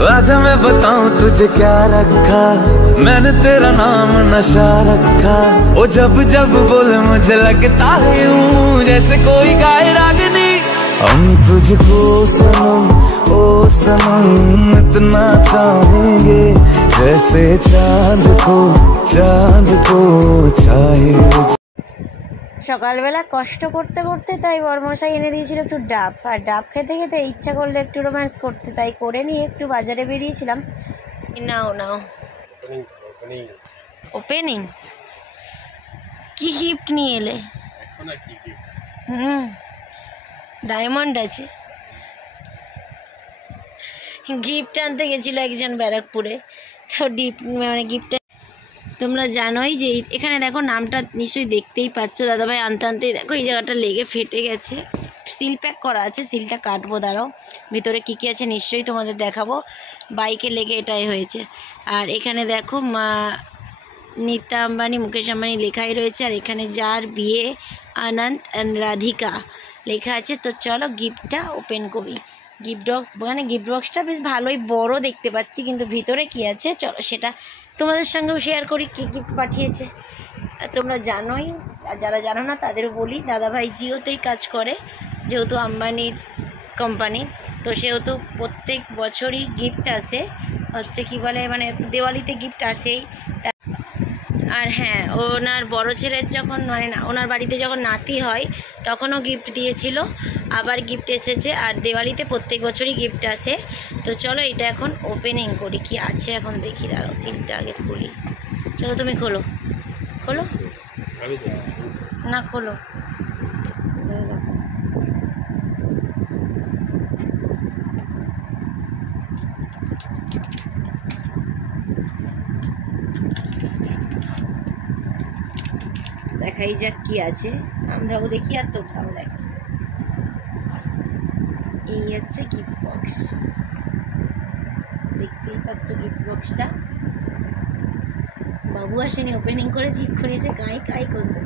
आजा मैं बताऊं तुझे क्या रखा, मैंने तेरा नाम नशा रखा। ओ जब जब बोले मुझे लगता है यूं जैसे कोई गाए रागनी। हम तुझको सनम ओ सनम इतना चाहेंगे, जैसे चांद को चाहे। সকালবেলা কষ্ট করতে করতে তাই বরমশাই এনে দিয়েছিল একটু ডাব, আর ডাব খেতে খেতে ইচ্ছা করলে একটু রোম্যান্স করতে, তাই করে নিয়ে একটু বাজারে বেরিয়েছিলাম। নাও নাও ওপেনিং। কি গিফট নিয়ে এলে? ডায়মন্ড আছে। গিফট আনতে গেছিল একজন ব্যারাকপুরে, তো মানে গিফট তোমরা জানোই যে এখানে দেখো নামটা নিশ্চয়ই দেখতেই পাচ্ছ। দাদাভাই আনতে আনতেই দেখো এই জায়গাটা লেগে ফেটে গেছে, সিল প্যাক করা আছে, সিলটা কাটবো, দাঁড়াও। ভিতরে কী কী আছে নিশ্চয়ই তোমাদের দেখাবো। বাইকে লেগে এটাই হয়েছে। আর এখানে দেখো নীতা আম্বানি মুকেশ আম্বানি লেখাই রয়েছে, আর এখানে যার বিয়ে আনন্দ অ্যান্ড রাধিকা লেখা আছে। তো চলো গিফটটা ওপেন করি। গিফট বক্সটা বেশ ভালোই বড় দেখতে পাচ্ছি, কিন্তু ভিতরে কি আছে চলো সেটা তোমাদের সঙ্গেও শেয়ার করি। কী গিফট পাঠিয়েছে তোমরা জানোই, আর যারা জানো না তাদেরও বলি। দাদাভাই জিওতেই কাজ করে, যেহেতু আম্বানির কোম্পানি, তো সেহেতু প্রত্যেক বছরই গিফট আসে, হচ্ছে কি বলে মানে দিওয়ালিতে গিফট আসেই। আর হ্যাঁ, ওনার বড় ছেলের যখন মানে ওনার বাড়িতে যখন নাতি হয় তখনও গিফট দিয়েছিল, আবার গিফট এসেছে, আর দিওয়ালিতে প্রত্যেক বছরই গিফট আসে। তো চলো এটা এখন ওপেনিং করি, কি আছে এখন দেখি। দাঁড়াও সিলটা আগে খুলি। চলো তুমি খোলো খোলো না খোলো। দেখাই যাক কি আছে, আমরাও দেখি আর তোমরাও দেখো। এই হচ্ছে গিফট বক্স, দেখতেই পাচ্ছ গিফট বক্সটা। বাবু আসেনি, ওপেনিং করেছি, এক্ষুনি এসে কাই করবো।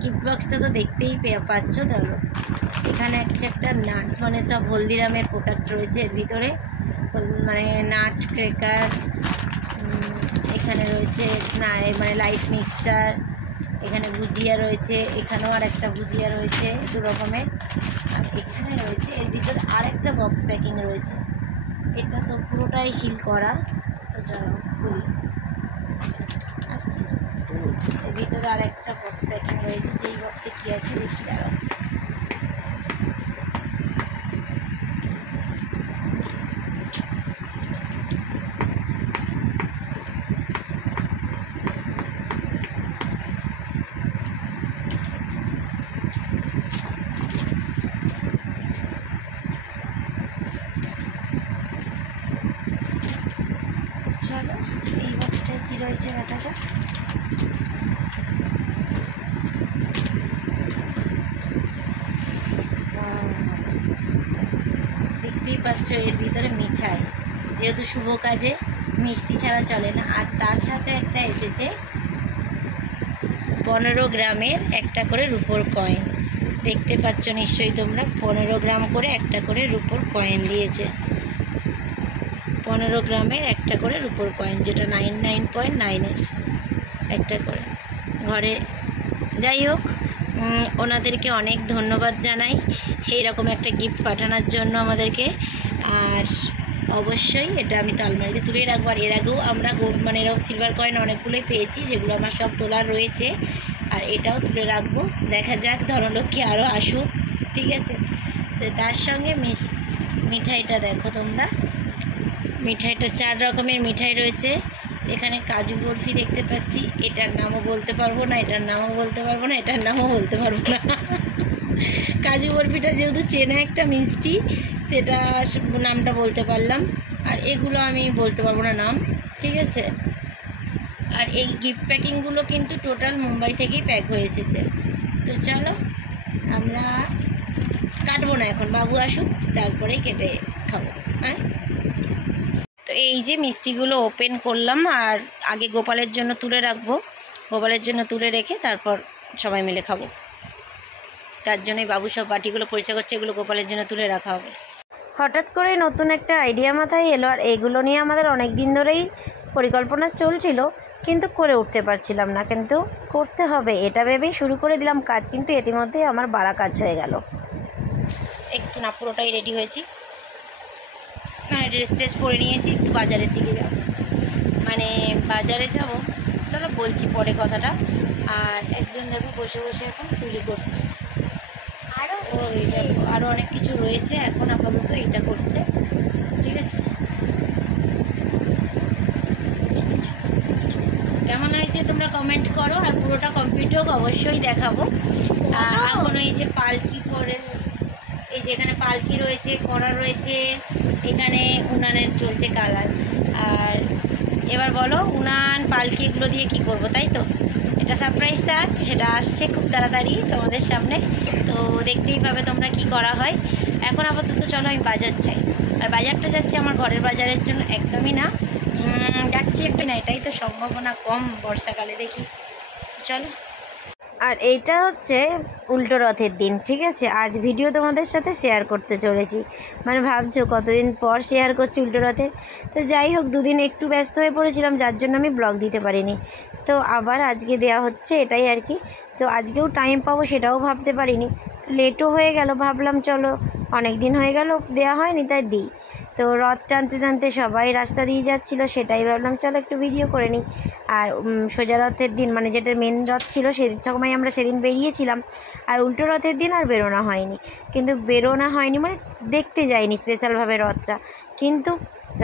গিফট বক্সটা তো দেখতেই পাচ্ছ। ধরো এখানে একটা নাটস মানে সব হলদিরামের প্রোডাক্ট রয়েছে এর ভিতরে, মানে নাট ক্রেকার, এখানে রয়েছে না মানে লাইট মিক্সার, এখানে ভুজিয়া রয়েছে, এখানেও আর একটা ভুজিয়া রয়েছে দু রকমের, আর এখানে রয়েছে এর ভিতরে আর একটা বক্স প্যাকিং রয়েছে। এটা তো পুরোটাই সিল করা। তো চলো খুলি, আসছে এর ভিতরে আর একটা বক্স প্যাকিং রয়েছে। সেই বক্সে কী আছে দেখি, দাঁড়াও। চলো এই বক্সটায় কী রয়েছে দেখা যাক। দেখতেই পাচ্ছ এর ভিতরে মিঠাই, যেহেতু শুভ কাজে মিষ্টি ছাড়া চলে না। আর তার সাথে একটা এসেছে 15 গ্রামের একটা করে রুপোর কয়েন। দেখতে পাচ্ছ নিশ্চয়ই তোমরা, 15 গ্রাম করে একটা করে রুপোর কয়েন দিয়েছে। 15 গ্রামের একটা করে রুপোর কয়েন, যেটা 99.9-এর একটা করে ঘরে। যাই হোক, ওনাদেরকে অনেক ধন্যবাদ জানাই এইরকম একটা গিফট পাঠানোর জন্য আমাদেরকে। আর অবশ্যই এটা আমি তো আলমারিতে তুলে রাখবো। আর এর আগেও আমরা মানে এরকম সিলভার কয়েন অনেকগুলোই পেয়েছি, যেগুলো আমার সব তোলার রয়েছে, আর এটাও তুলে রাখবো। দেখা যাক ধনলক্ষ্মী আরও আসুক, ঠিক আছে। তো তার সঙ্গে মিঠাইটা দেখো তোমরা, মিঠাইটা 4 রকমের মিঠাই রয়েছে। এখানে কাজু বরফি দেখতে পাচ্ছি, এটার নামও বলতে পারবো না, এটার নামও বলতে পারবো না, এটার নামও বলতে পারবো না। কাজু বরফিটা যেহেতু চেনা একটা মিষ্টি, সেটা নামটা বলতে পারলাম, আর এগুলো আমি বলতে পারবো না নাম, ঠিক আছে। আর এই গিফট প্যাকিংগুলো কিন্তু টোটাল মুম্বাই থেকেই প্যাক হয়ে এসেছে। তো চলো আমরা কাটবো না এখন, বাবু আসুক তারপরে কেটে খাবো। হ্যাঁ, তো এই যে মিষ্টিগুলো ওপেন করলাম, আর আগে গোপালের জন্য তুলে রাখবো। গোপালের জন্য তুলে রেখে তারপর সবাই মিলে খাবো। তার জন্যই বাবু সব বাটিগুলো পরিষ্কার করছে, এগুলো গোপালের জন্য তুলে রাখা হবে। হঠাৎ করেই নতুন একটা আইডিয়া মাথায় এলো, আর এগুলো নিয়ে আমাদের অনেক দিন ধরেই পরিকল্পনা চলছিল, কিন্তু করে উঠতে পারছিলাম না। কিন্তু করতে হবে এটা ভেবেই শুরু করে দিলাম কাজ, কিন্তু ইতিমধ্যে আমার বাড়া কাজ হয়ে গেল। একটু না পুরোটাই রেডি হয়েছি, মানে ড্রেস ট্রেস পরে নিয়েছি, একটু বাজারের দিকে যাব, মানে বাজারে যাব, চলো বলছি পরে কথাটা। আর একজন দেখো বসে বসে এখন তুলি করছে, আরও অনেক কিছু রয়েছে, এখন আপাতত এটা করছে, ঠিক আছে। কেমন হয়েছে তোমরা কমেন্ট করো, আর পুরোটা কমপ্লিট হোক অবশ্যই দেখাবো। এখন এই যে পালকি করে, এই যে এখানে পালকি রয়েছে, কড়া রয়েছে, এখানে উনানের চলছে কালার। আর এবার বলো উনান পালকি এগুলো দিয়ে কি করব, তাই তো? এটা সারপ্রাইজ থাক, সেটা আসছে খুব তাড়াতাড়ি তোমাদের সামনে, তো দেখতেই পাবে তোমরা কি করা হয়। এখন আপাতত চলো আমি বাজার চাই, আর বাজারটা যাচ্ছে আমার ঘরের বাজারের জন্য একদমই না, যাচ্ছি একটা না, এটাই তো সম্ভাবনা কম বর্ষাকালে, দেখি তো চলো। আর এইটা হচ্ছে উল্টো রথের দিন, ঠিক আছে। আজ ভিডিও তোমাদের সাথে শেয়ার করতে চলেছি, মানে ভাবছো কতদিন পর শেয়ার করছি উল্টো রথের। তো যাই হোক, দুদিন একটু ব্যস্ত হয়ে পড়েছিলাম, যার জন্য আমি ব্লগ দিতে পারিনি, তো আবার আজকে দেয়া হচ্ছে, এটাই আর কি। তো আজকেও টাইম পাবো সেটাও ভাবতে পারিনি, তো লেটও হয়ে গেল, ভাবলাম চলো অনেক দিন হয়ে গেল দেয়া হয়নি, তাই দিই। তো রথ টানতে টানতে সবাই রাস্তা দিয়ে যাচ্ছিলো, সেটাই ভাবলাম চলো একটু ভিডিও করে নিই। আর সোজা রথের দিন, মানে যেটা মেন রথ ছিল সেদিন সময় আমরা সেদিন বেরিয়েছিলাম, আর উল্টো রথের দিন আর বেরোনো হয়নি। কিন্তু বেরোনো হয়নি মানে দেখতে যাইনি স্পেশালভাবে রথটা, কিন্তু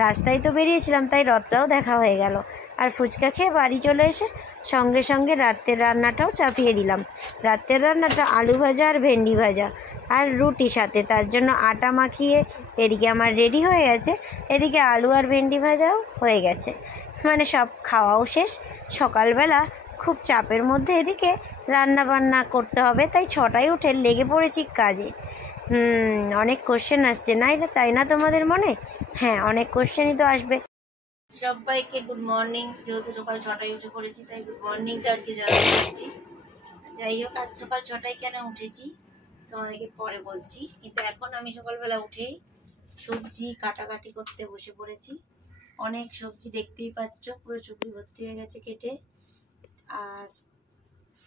রাস্তায় তো বেরিয়েছিলাম, তাই রথটাও দেখা হয়ে গেল। আর ফুচকা খেয়ে বাড়ি চলে এসে সঙ্গে সঙ্গে রাতের রান্নাটাও চাপিয়ে দিলাম। রাতের রান্নাটা আলু ভাজা আর ভেন্ডি ভাজা আর রুটি সাথে, তার জন্য আটা মাখিয়ে এদিকে আমার রেডি হয়ে গেছে, এদিকে আলু আর ভেন্ডি ভাজাও হয়ে গেছে, মানে সব খাওয়াও শেষ। সকালবেলা খুব চাপের মধ্যে এদিকে রান্না বান্না করতে হবে, তাই 6টায় উঠে লেগে পড়েছি কাজে। অনেক কোশ্চেন আসছে না, এটা তাই না তোমাদের মনে? হ্যাঁ, অনেক কোশ্চেনই তো আসবে। সবাইকে গুড মর্নিং, যেহেতু সকাল 6টায় উঠে পড়েছি তাই গুড মর্নিংটা আজকে জানাচ্ছি। যাই হোক, আজ সকাল 6টায় কেন উঠেছি তোমাদেরকে পরে বলছি, কিন্তু এখন আমি সকালবেলা উঠেই সবজি কাটাকাটি করতে বসে পড়েছি। অনেক সবজি দেখতেই পাচ্ছ, পুরো চুপড়ি ভর্তি হয়ে গেছে কেটে। আর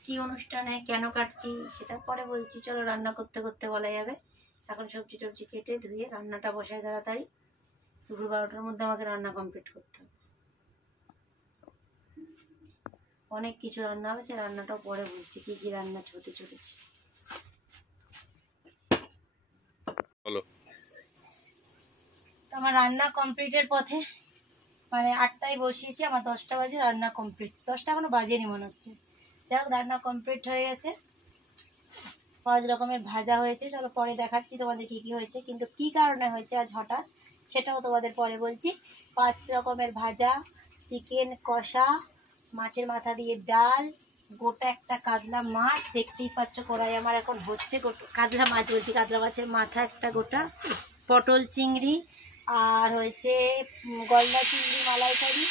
কি অনুষ্ঠানে কেন কাটছি সেটা পরে বলছি, চলো রান্না করতে করতে বলা যাবে। এখন সবজি টবজি কেটে ধুয়ে রান্নাটা বসায় তাড়াতাড়ি, দুপুর 12টার মধ্যে আমাকে রান্না কমপ্লিট করতে হবে। অনেক কিছু রান্না হবে, সে রান্নাটাও পরে বলছি কি কি রান্না হতে চলেছে। আমার রান্না কমপ্লিটের পথে, মানে 8টায় বসিয়েছি, আমার 10টা বাজে রান্না কমপ্লিট, 10টা এখনো বাজেনি মনে হচ্ছে। যাই হোক, রান্না কমপ্লিট হয়ে গেছে, 5 রকমের ভাজা হয়েছে, চলো পরে দেখাচ্ছি তোমাদের কি কি হয়েছে, কিন্তু কি কারণে হয়েছে আজ হঠাৎ সেটাও তোমাদের পরে বলছি। 5 রকমের ভাজা, চিকেন কষা, মাছের মাথা দিয়ে ডাল, গোটা একটা কাতলা মাছ, দেখতেই পাচ্ছ কড়াই আমার এখন হচ্ছে, কাতলা মাছ বলছি, কাতলা মাছের মাথা একটা গোটা, পটল চিংড়ি, আর হয়েছে গলদা চিংড়ি মালাইকারি,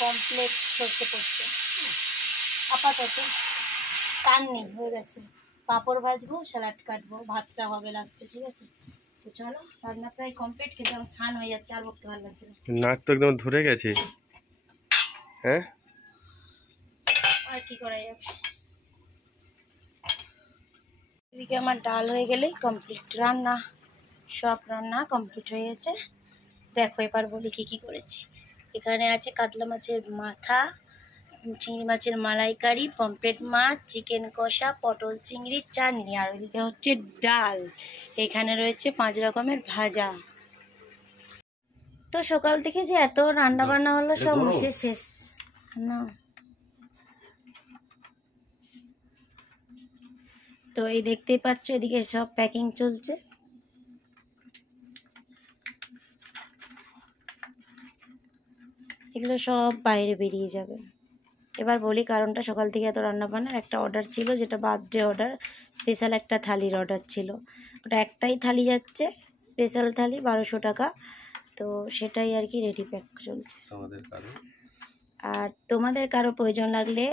কমপ্লেট সরষে পোস্ত। আপাতত কান্নি হয়ে গেছে, পাঁপড় ভাজবো, স্যালাড কাটবো, ভাতটা হবে লাস্টে, ঠিক আছে। তো চলো, রান্না প্রায় কমপ্লিট, কিন্তু আমার স্নান হয়ে যাচ্ছে, আর বলতে ভালো লাগছে না, নাক তো একদম ধরে গেছে। হ্যাঁ, আর কি করা যাবে। এদিকে আমার ডাল হয়ে গেলেই কমপ্লিট, রান্না সব রান্না কমপ্লিট হয়ে গেছে। দেখো এবার বলি কি কি করেছি। এখানে আছে কাতলা মাছের মাথা, চিংড়ি মাছের মালাইকারি, পমফ্রেট মাছ, চিকেন কষা, পটল চিংড়ি চাটনি, আর ওইদিকে হচ্ছে ডাল। এখানে রয়েছে 5 রকমের ভাজা। তো সকাল থেকে যে এত রান্না বান্না হলো, সব মুছে শেষ না। তো এই দেখতেই পাচ্ছ, এদিকে সব প্যাকিং চলছে। এগুলো সব বাইরে বেরিয়ে যাবে। এবার বলি কারণটা, সকাল থেকে এত রান্না বান্নার একটা অর্ডার ছিল, যেটা বার্থডে অর্ডার, স্পেশাল একটা থালির অর্ডার ছিল, ওটা একটাই থালি যাচ্ছে, স্পেশাল থালি 1200 টাকা, তো সেটাই আর কি রেডি প্যাক চলছে। আর তোমাদের কারো প্রয়োজন লাগলে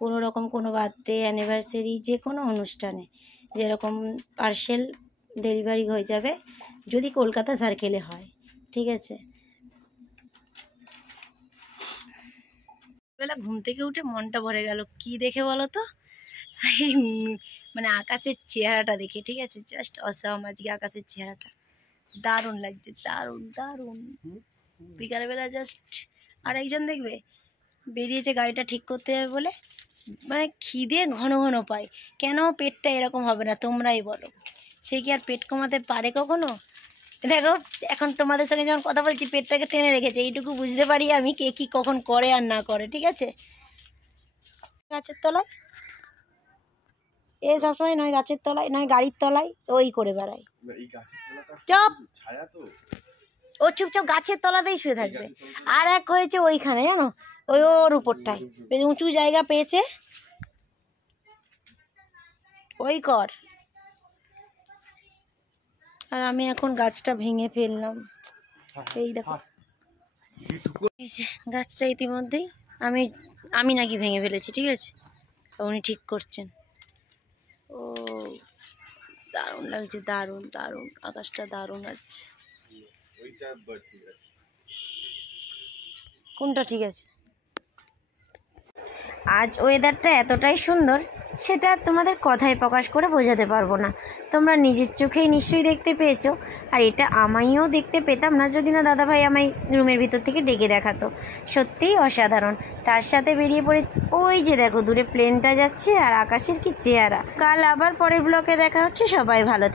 কোনো রকম কোনো বার্থডে অ্যানিভার্সারি যে কোনো অনুষ্ঠানে যেরকম পার্সেল ডেলিভারি হয়ে যাবে, যদি কলকাতা সার্কেলে হয়, ঠিক আছে। বেলা ঘুম থেকে উঠে মনটা ভরে গেল কি দেখে বলো তো, মানে আকাশের চেহারাটা দেখে, ঠিক আছে। জাস্ট অসাম আজকে আকাশের চেহারাটা দারুণ লাগছে, দারুণ দারুণ। বিকালবেলা জাস্ট আর একজন দেখবে বেরিয়েছে গাড়িটা ঠিক করতে যাবে বলে, মানে খিদে ঘন ঘন পায়। কেন পেটটা এরকম হবে না তোমরাই বলো, সে কি আর পেট কমাতে পারে কখনো? দেখো এখন তোমাদের সঙ্গে যখন কথা বলছি পেটটাকে টেনে রেখেছে, এইটুকু বুঝতে পারি আমি কে কী কখন করে আর না করে, ঠিক আছে। গাছের তলায় এ সবসময় নয় গাছের তলায় নয় গাড়ির তলায় ওই করে বেড়ায়। চুপ, ও চুপচাপ গাছের তলাতেই শুয়ে থাকবে। আর এক হয়েছে ওইখানে জানো, ওই ওর উপরটায় বেশ উঁচু জায়গা পেয়েছে, ওই কর। আর আমি এখন গাছটা ভেঙে ফেললাম, এই দেখো এই যে গাছটা ইতিমধ্যেই আমি নাকি ভেঙে ফেলেছি, ঠিক আছে। উনি ঠিক করছেন। ও দারুণ লাগছে, দারুণ দারুণ, আকাশটা দারুণ আছে। কোনটা ঠিক আছে? আজ ওয়েদারটা এতটাই সুন্দর সেটা তোমাদের কথায় প্রকাশ করে বোঝাতে পারবো না, তোমরা নিজের চোখেই নিশ্চয়ই দেখতে পেয়েছো। আর এটা আমিও দেখতে পেতাম না যদি না দাদাভাই আমায় রুমের ভিতর থেকে ডেকে দেখাতো। সত্যিই অসাধারণ। তার সাথে বেরিয়ে পড়ে ওই যে দেখো দূরে প্লেনটা যাচ্ছে আর আকাশের কি চেহারা। কাল আবার পরের ব্লকে দেখা হচ্ছে, সবাই ভালো।